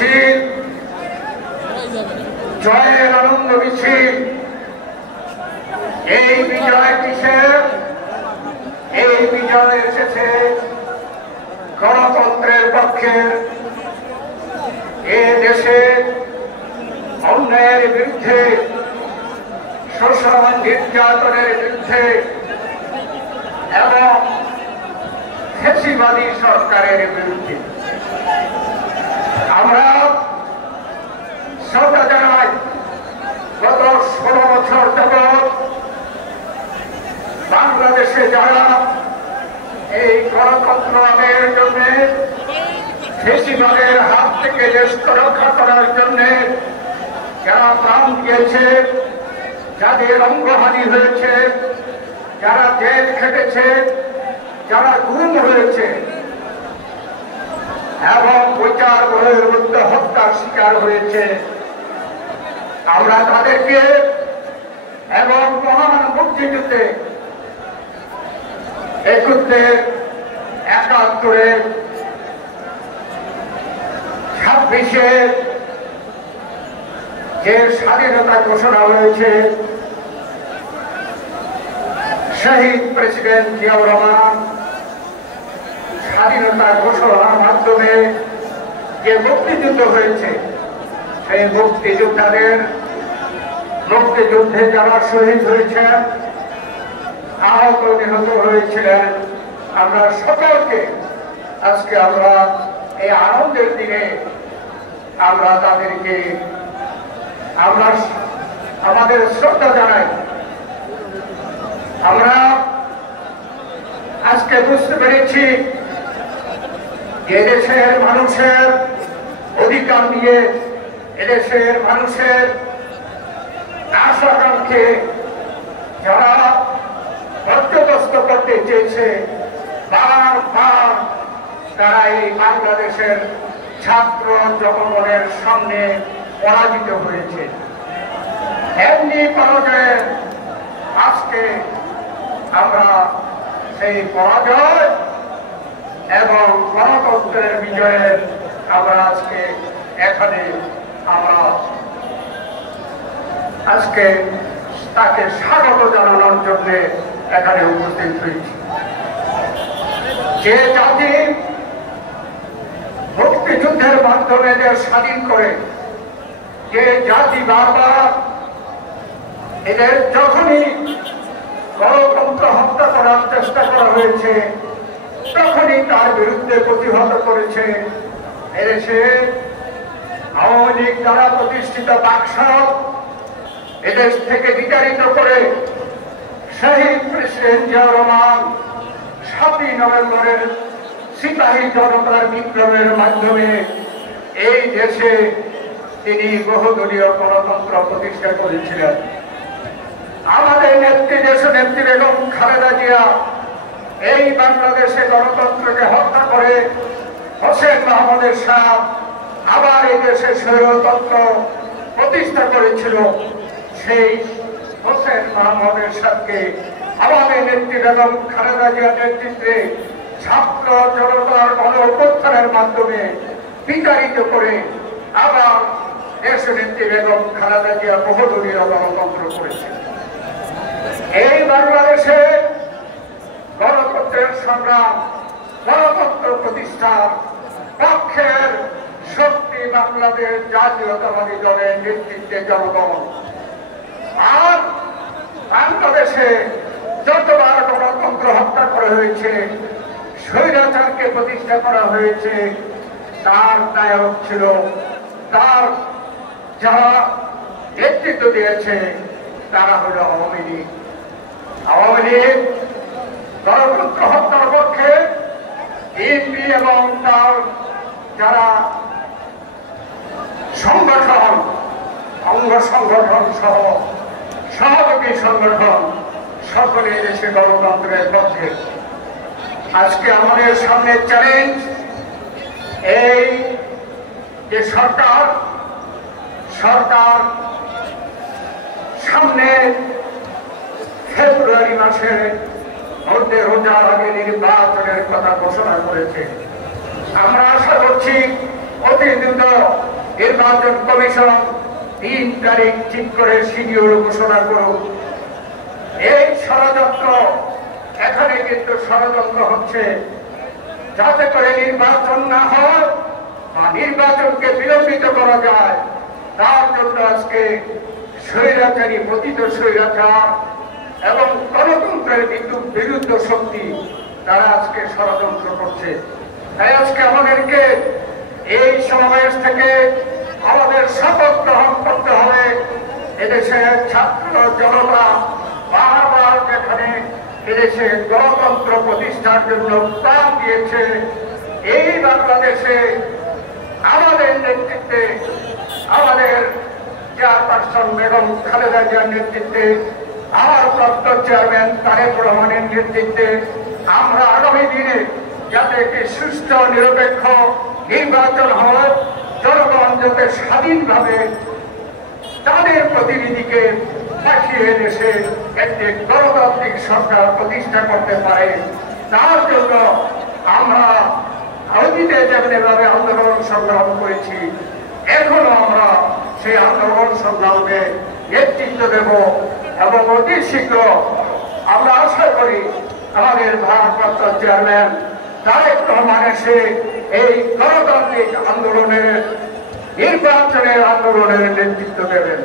মিছিল, জয়ের আনন্দ মিছিল। এই বিজয় কিসের? এই বিজয় এসেছে গণতন্ত্রের পক্ষের, এ দেশে অন্যায়ের বিরুদ্ধে, শোষণ নির্যাতনের বিরুদ্ধে এবং ফ্যাসিবাদী সরকারের বিরুদ্ধে। আমরা শ্রদ্ধা জানাই গত 16 বছর যাবৎ বাংলাদেশে যারা এই গণতন্ত্র আদায়ের জন্য, ফ্যাসিবাদের হাত থেকে দেশকে রক্ষা করার জন্য যারা প্রাণ দিয়েছে, যাদের অঙ্গহানি হয়েছে, যারা জেল খেটেছে, যারা গুম হয়েছে এবং বিচার বহির্ভূত হত্যার শিকার হয়েছে, আমরা তাদেরকে এবং মহান মুক্তিযুদ্ধে 71 26 যে স্বাধীনতা ঘোষণা হয়েছে, শহীদ প্রেসিডেন্ট জিয়াউর রহমান স্বাধীনতা ঘোষণার মাধ্যমে যে মুক্তিযুদ্ধ হয়েছে, সেই মুক্তিযুদ্ধে যারা শহীদ হয়েছেন, আহত নিহত হয়েছিলেন, আমরা সকলকে আজকে আমরা এই আনন্দের দিনে আমরা তাদেরকে আমরা আমাদের শ্রদ্ধা জানাই। আমরা আজকে বুঝতে পেরেছি যে এদেশের মানুষের অধিকার নিয়ে, এদেশের মানুষের আশা-আকাঙ্ক্ষে যারা পর্যদস্ত করতে চেয়েছে, বারবার তারা এই বাংলাদেশের ছাত্র জনগণের সামনে পরাজিত হয়েছে। এমনি পরাজয়ে আজকে আমরা সেই পরাজয় এবং গণতন্ত্রের বিজয়ের আমরা আজকে এখানে আমরা আজকে তাকে স্বাগত জানানোর জন্য এখানে উপস্থিত হয়েছি। যে জাতি মুক্তিযুদ্ধের মাধ্যমে দেশ স্বাধীন করে, যে জাতি বারবার এদের যখনই গণতন্ত্র হত্যা করার চেষ্টা করা হয়েছে, তখনই তার বিরুদ্ধে প্রতিহত করেছে। এদেশে আওয়ামী লীগ দ্বারা প্রতিষ্ঠিত বাকশাল এদেশ থেকে বিতাড়িত করে শহীদ প্রেসিডেন্ট জিয়াউর রহমান 7ই নভেম্বরের সিপাহী জনতার বিপ্লবের মাধ্যমে এই দেশে তিনি বহুদলীয় গণতন্ত্র প্রতিষ্ঠা করেছিলেন। আমাদের নেত্রী, দেশ নেত্রী বেগম খালেদা জিয়া এই বাংলাদেশে গণতন্ত্রকে হত্যা করে হোসেন মোহাম্মদের শাহ আবার এই দেশে স্বৈরতন্ত্র প্রতিষ্ঠা করেছিল। সেই হোসেন মোহাম্মদের শাহকে আমাদের নেত্রী বেগম খালেদা জিয়ার নেতৃত্বে ছাত্র জনতার গণ অভ্যুত্থানের মাধ্যমে বিতাড়িত করে আবার দেশ নেত্রী বেগম খালেদা জিয়া বহুদলীয় গণতন্ত্র করেছে। এই বাংলাদেশে গণতন্ত্রের সংগ্রাম, গণতন্ত্র প্রতিষ্ঠার পক্ষের শক্তি বাংলাদেশ জাতীয়তাবাদী দলের নেতৃত্বে জনগণ। আর বাংলাদেশে যতবার গণতন্ত্র হত্যা করা হয়েছে, স্বৈরাচারকে প্রতিষ্ঠা করা হয়েছে, তার নায়ক ছিল, তার যারা নেতৃত্ব দিয়েছে তারা হল আওয়ামী লীগ। আওয়ামী লীগ গণতন্ত্র হত্যার পক্ষে বিএনপি এবং তার যারা সংগঠন, অঙ্গ সংগঠন সহ সহযোগী সংগঠন সকলে দেশে গণতন্ত্রের পক্ষে। আজকে আমাদের সামনে চ্যালেঞ্জ, এই যে সরকার সামনে ফেব্রুয়ারি মাসের মধ্যে রোজার আগে নির্বাচনের কথা ঘোষণা করেছে। আমরা আশা করছি অতি দ্রুত নির্বাচন কমিশন ৩ তারিখ ঠিক করে শিডিউল ঘোষণা করুক। এই ষড়যন্ত্র, এখানে কিন্তু ষড়যন্ত্র হচ্ছে যাতে করে নির্বাচন না হয় বা নির্বাচনকে বিলম্বিত করা যায়, তার জন্য আজকে স্বৈরাচারী পতিত স্বৈরাচার এবং গণতন্ত্রের বিরুদ্ধ শক্তি তারা আজকে ষড়যন্ত্র করছে। তাই আজকে আমাদেরকে এই সমাবেশ থেকে আমাদের শপথ গ্রহণ করতে হবে। এদেশের ছাত্র জনতা বারবার যেখানে এদেশে গণতন্ত্র প্রতিষ্ঠার জন্য প্রাণ দিয়েছে, এই বাংলাদেশে আমাদের নেতৃত্বে, আমাদের চেয়ারপারসন বেগম খালেদা জিয়ার নেতৃত্বে, আমার প্রাপ্ত চেয়ারম্যান তারেক রহমানের নেতৃত্বে আমরা আগামী দিনে যাতে একটি সুষ্ঠু নিরপেক্ষ নির্বাচন হয়, জনগণ যাতে স্বাধীনভাবে তাদের প্রতিনিধিকে পাঠিয়ে দেশে একটি গণতান্ত্রিক সরকার প্রতিষ্ঠা করতে পারে, তার জন্য আমরা অতীতে যেভাবে আন্দোলন সংগ্রাম করেছি, এখনো আমরা সেই আন্দোলন সংগ্রামে নেতৃত্ব দেব এবং অতি শীঘ্র আমরা আশা করি আমাদের ভারপ্রাপ্ত চেয়ারম্যান তারেক রহমান এসে এই গণতান্ত্রিক আন্দোলনের নির্বাচনের আন্দোলনের নেতৃত্ব দেবেন।